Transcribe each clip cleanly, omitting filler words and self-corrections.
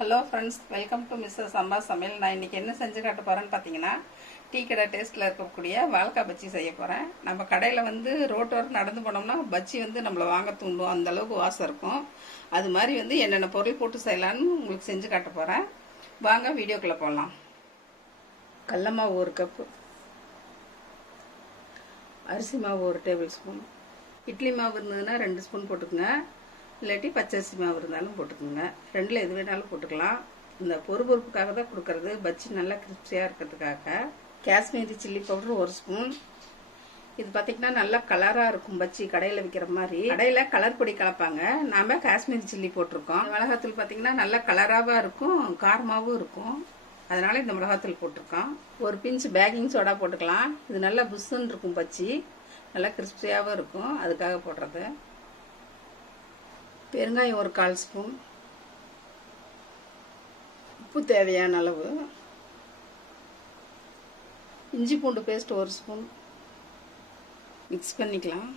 Hello friends, welcome to Mrs Samba Samayal. நான் இன்றைக்கி என்ன செஞ்சு காட்ட போகிறேன்னு பார்த்தீங்கன்னா, டீ கடை டேஸ்ட்டில் இருக்கக்கூடிய வாழைக்காய் பஜ்ஜி செய்ய போகிறேன். நம்ம கடையில் ரோட்டோரம் நடந்து போனோம்னா பஜ்ஜி நம்மளை வாங்க தூண்டும், அந்தளவுக்கு வாசம் இருக்கும். அது மாதிரி என்னென்ன பொருள் போட்டு செய்யலான்னு உங்களுக்கு செஞ்சு காட்ட போகிறேன். வாங்க வீடியோக்குள்ளே போகலாம். கடல மாவு 1 கப்பு, அரிசி மாவு 1 டேபிள் ஸ்பூன், இட்லி மாவு இருந்ததுன்னா 2 ஸ்பூன் போட்டுக்கோங்க. இல்லாட்டி பச்சரிசி மாவு இருந்தாலும் போட்டுக்கோங்க. 2ல் எது வேணாலும் போட்டுக்கலாம். இந்த பொறுப்புக்காக தான் கொடுக்கறது, பஜ்ஜி நல்லா கிறிஸ்பியாக இருக்கிறதுக்காக. Kashmiri chilli powder 1 spoon. இது பார்த்திங்கன்னா நல்லா கலராக இருக்கும் பஜ்ஜி, கடையில் விற்கிற மாதிரி. கடையில் கலர் பொடி கலப்பாங்க, நாம் காஷ்மீரி சில்லி போட்டிருக்கோம். மிளகாத்தூள் பார்த்திங்கன்னா நல்லா கலராகவும் இருக்கும், காரமாகவும் இருக்கும். அதனால் இந்த மிளகாத்தூள் போட்டிருக்கோம். 1 பிஞ்ச் பேக்கிங் சோடா போட்டுக்கலாம். இது நல்லா புஷ்ஷுன்னு இருக்கும் பஜ்ஜி, நல்லா கிறிஸ்பியாகவும் இருக்கும், அதுக்காக போடுறது. பெருங்காயம் 1/4 ஸ்பூன், உப்பு தேவையான அளவு, இஞ்சி பூண்டு பேஸ்ட் 1 ஸ்பூன். மிக்ஸ் பண்ணிக்கலாம்.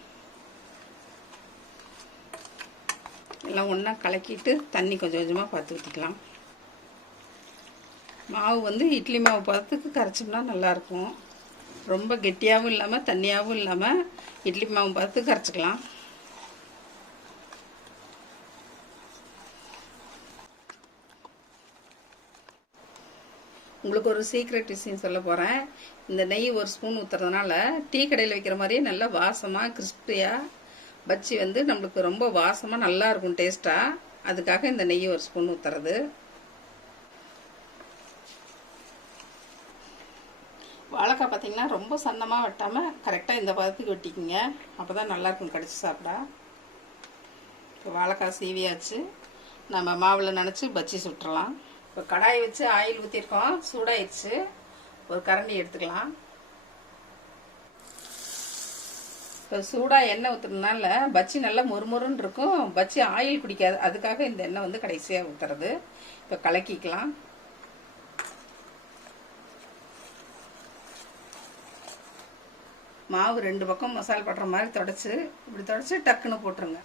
எல்லாம் ஒன்றா கலக்கிட்டு தண்ணி கொஞ்சம் கொஞ்சமாக பார்த்து ஊற்றிக்கலாம். மாவு இட்லி மாவு பதத்துக்கு கரைச்சோம்னா நல்லாயிருக்கும். ரொம்ப கெட்டியாகவும் இல்லாமல் தண்ணியாகவும் இல்லாமல் இட்லி மாவு பதத்துக்கு கரைச்சிக்கலாம். உங்களுக்கு ஒரு சீக்ரெட் விஷயம் சொல்ல போகிறேன். இந்த நெய் 1 ஸ்பூன் ஊற்றுறதுனால டீ கடையில் வைக்கிற மாதிரியே நல்லா வாசமாக கிறிஸ்பியாக பஜ்ஜி நம்மளுக்கு ரொம்ப வாசமாக நல்லா இருக்கும் டேஸ்ட்டாக. அதுக்காக இந்த நெய் 1 ஸ்பூன் ஊற்றுறது. வாழைக்காய் பார்த்திங்கன்னா ரொம்ப சன்னமாக வெட்டாமல் கரெக்டாக இந்த பதத்துக்கு வெட்டிக்குங்க, அப்போ தான் நல்லாயிருக்கும் கடிச்சு சாப்பிட. இப்போ வாழைக்காய் சீவியாச்சு, நம்ம மாவில் நினச்சி பஜ்ஜி சுட்டுறலாம். இப்போ கடாயை வச்சு ஆயில் ஊற்றிருக்கோம், சூடாயிடுச்சு. ஒரு கரண்டி எடுத்துக்கலாம். இப்போ சூடாக எண்ணெய் ஊற்றுறதுனால பஜ்ஜி நல்லா மொறுமொறுன்னு இருக்கும், பஜ்ஜி ஆயில் குடிக்காது. அதுக்காக இந்த எண்ணெய் கடைசியாக ஊற்றுறது. இப்போ கலக்கிக்கலாம். மாவு 2 பக்கம் மசாலா படுற மாதிரி தொடச்சி, இப்படி தொடச்சி டக்குன்னு போட்டுருங்க.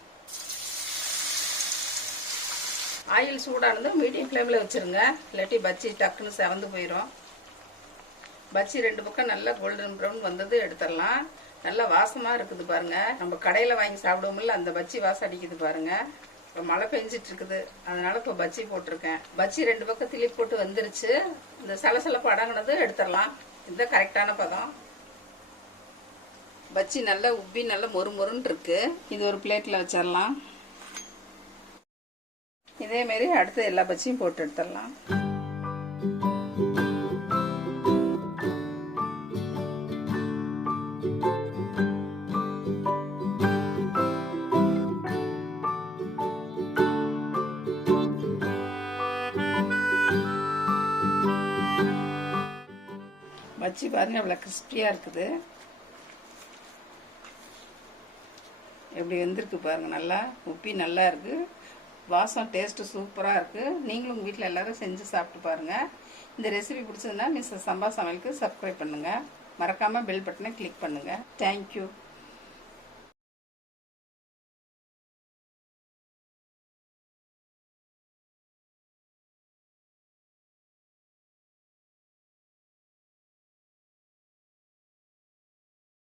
ஆயில் சூடானதும் மீடியம் ஃப்ளேமில் வச்சுருங்க, இல்லாட்டி பஜ்ஜி டக்குன்னு செவந்து போயிடும். பஜ்ஜி 2 பக்கம் நல்லா கோல்டன் ப்ரௌன் வந்தது எடுத்துடலாம். நல்லா வாசமாக இருக்குது பாருங்கள். நம்ம கடையில் வாங்கி சாப்பிடுவோம்ல, அந்த பஜ்ஜி வாசம் அடிக்குது பாருங்கள். இப்போ மழை பெஞ்சிட்டு இருக்குது, அதனால் இப்போ பஜ்ஜி போட்டிருக்கேன். பஜ்ஜி 2 பக்கம் திளி போட்டு வந்துருச்சு. இந்த சலசலப்பு அடங்கினது எடுத்துடலாம். இதுதான் கரெக்டான பதம். பஜ்ஜி நல்லா உப்பி நல்லா மொறுமொறுன்னு இருக்குது. இது ஒரு பிளேட்டில் வச்சிடலாம். இதேமாரி அடுத்து எல்லா பஜ்ஜியும் போட்டு எடுத்துடலாம். பஜ்ஜி பாருங்க எவ்வளோ கிறிஸ்பியாக இருக்குது, எப்படி வெந்திருக்கு பாருங்கள். நல்லா உப்பி நல்லா இருக்குது, வாசம் டேஸ்ட்டு சூப்பராக இருக்குது. நீங்களும் உங்கள் வீட்டில் எல்லோரும் செஞ்சு சாப்பிட்டு பாருங்கள். இந்த ரெசிபி பிடிச்சதுன்னா மிஸ்ஸஸ் சம்பா சமையலுக்கு சப்ஸ்கிரைப் பண்ணுங்கள். மறக்காமல் பெல் பட்டனை கிளிக் பண்ணுங்கள். தேங்க்யூ.